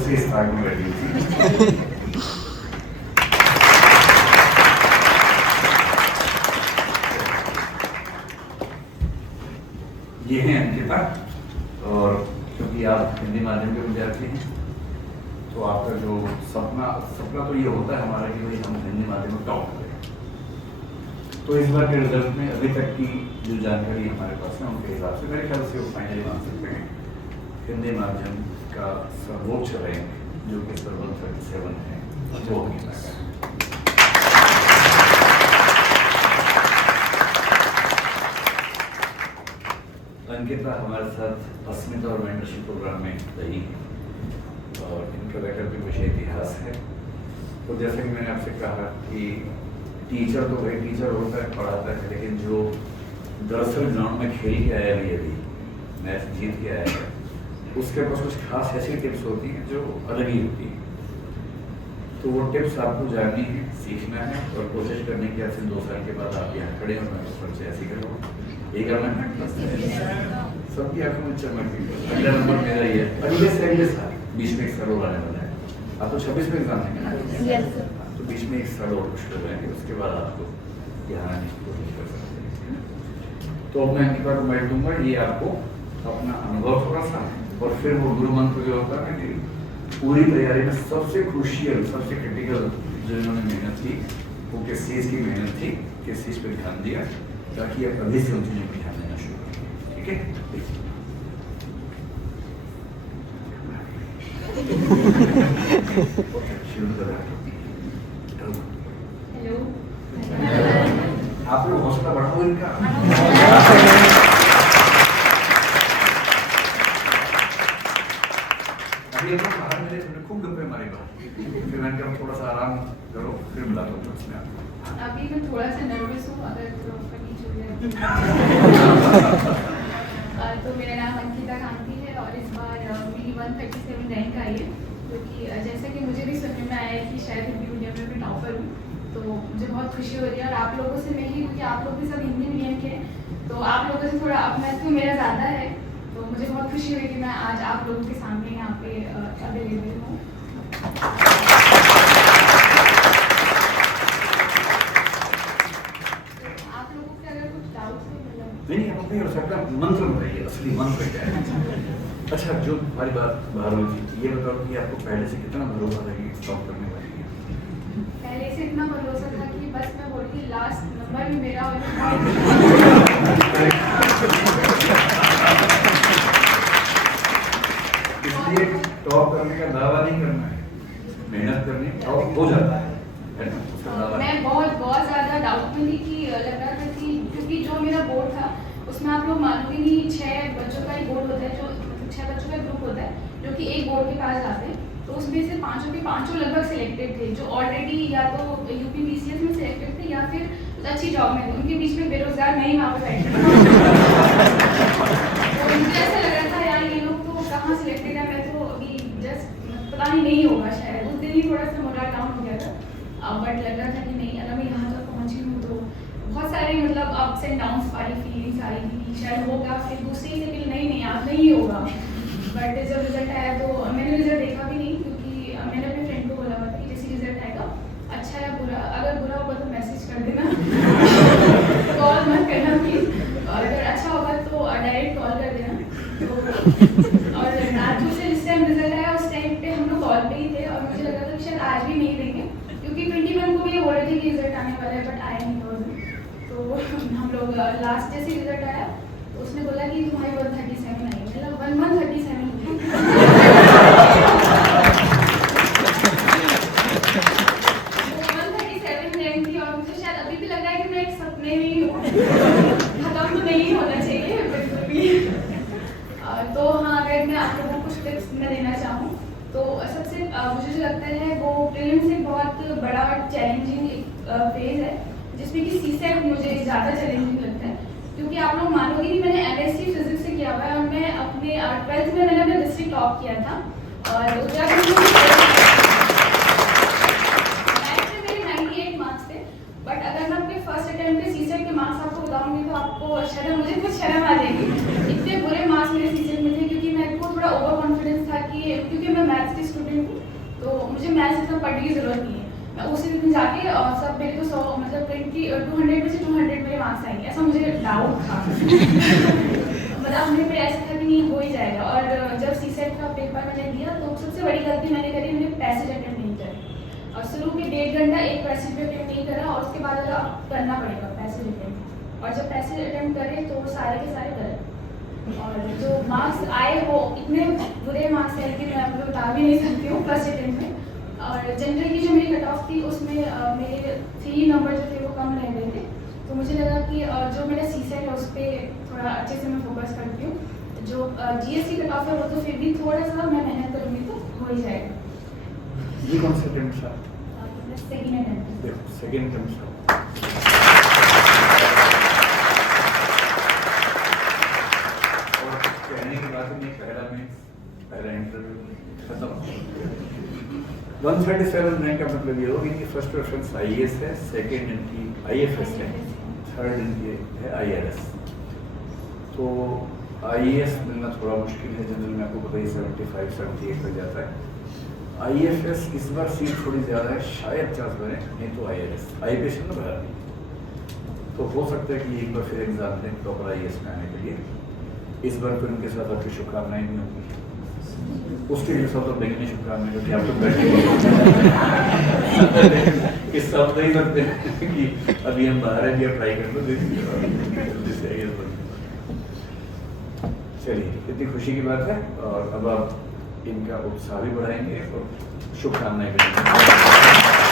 से स्टार्ट में बैठी थी। ये है अंकिता, और क्योंकि आप हिंदी माध्यम के विद्यार्थी हैं तो आपका जो सपना तो ये होता है हमारा कि भाई हम हिंदी माध्यम में टॉप करें। तो इस बार के रिजल्ट में अभी तक की जो जानकारी हमारे पास है उनके हिसाब से मेरे ख्याल से वो फाइनली मान सकते हैं हिंदी माध्यम का सर्वोच्च रैंक जो कि 137 है वो अंकिता का है। अंकिता हमारे साथ अस्मिता और मेंटरशिप प्रोग्राम में रही है और इनका वैकल्पिक विषय इतिहास है। तो जैसे कि मैंने आपसे कहा कि टीचर तो भाई टीचर होता है, पढ़ाता है, लेकिन जो दरअसल ग्राउंड में खेल के आया भी यदि मैच जीत के आया है उसके पास कुछ खास ऐसी टिप्स होती हैं जो अलग ही होती हैं। तो वो टिप्स आपको जाननी है, सीखना है और कोशिश करने की ऐसे 2 साल के बाद आप यहाँ खड़े हो मैं ऊपर से ऐसे करो ये करना है। सबकी आंखों में चमक है। पहला नंबर मेरा ही है। अगले से अगले साल 20 में 1 साल और आने वाला है। आप तो 26 में एग्जाम देंगे ना, तो 20 में 1 साल और मुश्किल रहेंगे, उसके बाद आपको यहाँ आने की कोशिश कर सकते हैं। तो अब मैं अंकिता को बैठ दूंगा, ये आपको अपना अनुभव थोड़ा सा और फिर वो गुरु मंत्र जो होता है कि पूरी तैयारी में सबसे क्रूशियल सबसे क्रिटिकल जो इन्होंने मेहनत की वो किस चीज़ की मेहनत थी, किस चीज़ पर ध्यान दिया, ताकि आप अभी से उन चीज़ों पर ध्यान देना शुरू करें। ठीक है, शुरू करें। हेलो, आप लोग हौसला बढ़ाओ इनका। अभी लोग बाहर मिले तो खूब गप्पे मारेगा, फिर मैंने कहा थोड़ा सा आराम करो फिर मिलाता हूँ उसमें आपको। अभी मैं थोड़ा सा नर्वस हूँ, अगर नीचे हो गया तो मेरा नाम अंकिता कांति है और इस बार मेरी 137 रैंक आई है, क्योंकि जैसा कि मुझे भी सुनने में आया है कि शायद हिंदी मीडियम में मैं टॉपर हूँ, तो मुझे बहुत खुशी हो रही है। और आप लोगों से मिली, क्योंकि आप लोग भी सब हिंदी मीडियम के हैं, तो आप लोगों से थोड़ा अपनत्व मेरा ज़्यादा है, तो मुझे बहुत खुशी हुई कि मैं आज आप लोगों के सामने यहाँ पे अवेलेबल हूँ। आप लोगों के अगर कुछ डाउट्स हो मतलब नहीं आप नहीं हो सकता, मंत्र बताइए असली मंत्र क्या है। अच्छा, जो हमारी बात बाहर हुई थी ये बताओ कि आपको पहले से कितना भरोसा था कि टॉप करने वाली है? पहले से इतना भरोसा था कि बस मैं बोलती लास्ट नंबर भी मेरा और इसलिए टॉप करने का दावा नहीं करना है, मेहनत करनी, टॉप हो जाता है ना, उसका दावा नहीं। मैं बहुत ज़्यादा डाउट में थी कि लग रहा था कि क्योंकि जो मेरा बोर्ड था उसमें आप लोग मानोगे नहीं 6 बच्चों का एक बोर्ड होता है, जो 6 बच्चों का ग्रुप होता है जो कि एक बोर्ड के पास आते हैं, तो उसमें से 5 के 5 लगभग सिलेक्टेड थे जो ऑलरेडी या तो यूपी बीसीएस में सिलेक्टेड थे या फिर अच्छी जॉब में थे। उनके बीच में बेरोजगार नहीं वहाँ पे बैठे तो मुझे ऐसा लग रहा था यार ये लोग तो कहाँ सिलेक्टेड है, मैं तो अभी जस्ट पता नहीं होगा, शायद उस दिन ही थोड़ा सा मोरल डाउन हो गया था। बट लग रहा था कि नहीं, अगर मैं यहाँ तक पहुँची हूँ तो बहुत सारे मतलब अप्स एंड डाउन्स वाली फीलिंग्स आई थी, शायद होगा, फिर दूसरी सेकंड नहीं आज नहीं होगा। बट जब रिजल्ट आया तो मैंने रिजल्ट देखा भी नहीं, क्योंकि मैंने अपने फ्रेंड को बोला हुआ था कि जैसे रिजल्ट आएगा अच्छा या बुरा, अगर बुरा होगा तो मैसेज कर देना कॉल मत करना प्लीज, और अगर अच्छा होगा तो डायरेक्ट कॉल कर देना। तो और नाथू से जिस टाइम रिजल्ट आया उस टाइम पे हम लोग कॉल पे ही थे और मुझे लगा था कि शायद आज भी नहीं देंगे, क्योंकि 21 को भी ये बोल रहे थे कि रिजल्ट आने वाला है, बट आया नहीं था उस दिन। तो हम लोग लास्ट जैसे रिजल्ट आया तो उसने बोला कि तुम्हारी 137 आई, मतलब 137 रैंक थी और मुझे शायद अभी भी लग रहा है कि मैं एक सपने में ही हूँ, खत्म तो नहीं होना चाहिए बिल्कुल भी। तो हाँ, अगर मैं आप लोगों को कुछ टिप्स मैं देना चाहूँ तो सबसे मुझे जो लगता है वो प्रीलिम्स एक बहुत बड़ा चैलेंजिंग फेज है, जिसमें कि सीसेट मुझे ज़्यादा चैलेंजिंग लगता है, क्योंकि आप लोग मानोगे कि मैंने एमएससी फिजिक्स से किया हुआ है और मैं अपने 12th में मैंने अपना डिस्ट्रिक्ट टॉप किया था और उत्तराखंड मैथ्स में मेरे 98 मार्क्स थे। बट अगर मैं अपने फर्स्ट अटेम्प्ट पे सीसेट के मार्क्स आपको बताऊंगी तो आपको शर्म, मुझे कुछ शर्म आ जाएगी, इतने बुरे मार्क्स मुझे मैथ्स इतना पढ़ने की ज़रूरत नहीं है, मैं उसी दिन जाके सब मेरे को 100 मतलब 200 में से 200 मेरे मार्क्स आएंगे, ऐसा मुझे डाउट था। मतलब मेरे पे ऐसा था कि नहीं हो ही जाएगा। और जब सीसेट का पेपर मैंने दिया तो सबसे बड़ी गलती मैंने करी, मैंने पैसेज अटेम्प्ट नहीं करे। और शुरू के 1.5 घंटा एक पैसेज पे अटेम्प्ट नहीं करा, और उसके बाद अब करना पड़ेगा पैसेज अटेम्प्ट। और जब पैसेज अटेम्प्ट करे तो सारे के सारे गलत, और जो मार्क्स आए वो इतने बुरे मार्क्स आए कि मैं आपको बता भी नहीं सकती हूँ फर्स्ट अटेम्प्ट में। और जनरल की जो मेरी कट ऑफ थी उसमें मेरे 3 नंबर जो थे वो कम रह गए थे, तो मुझे लगा कि जो मेरा सीसेट है उस पर थोड़ा अच्छे से मैं फोकस करती हूँ। जो जीएस की कट ऑफ है वो तो फिर भी थोड़ा सा मैं मेहनत करूँगी तो हो ही जाएगा। ये कौन सा अटेम्प्ट था? Second attempt. देखो सेकेंड अटेम्प्ट था। और कहने की बात नहीं, पहला इंटरव्यू खत्म। 137 रैंक का मतलब ये हो कि फर्स्ट प्रेफरेंस आईएएस है, सेकंड इनकी आईएफएस है, थर्ड इनकी है आईआरएस। तो आईएएस मिलना थोड़ा मुश्किल है, जनरल में आपको पता ही 75-78 तक जाता है। आईएफएस इस बार सीट थोड़ी ज़्यादा है, शायद चांस बने, नहीं तो आईआरएस आईपीएस में भरा नहीं, तो हो सकता है कि एक बार फिर एग्जाम दें प्रॉपर आईएएस में आने के लिए। इस बार फिर उनके साथ आपकी शुभकामनाएं भी होंगी, उसके लिए सब तो देंगे शुभकामनाएं, क्योंकि आप लोग बैठे इस सब नहीं सकते कि अभी हम बाहर हैं, भी अप्लाई कर लो, जल्दी से आईएएस बन। चलिए, इतनी खुशी की बात है, और अब आप इनका उत्साह भी बढ़ाएंगे और शुभकामनाएं करेंगे।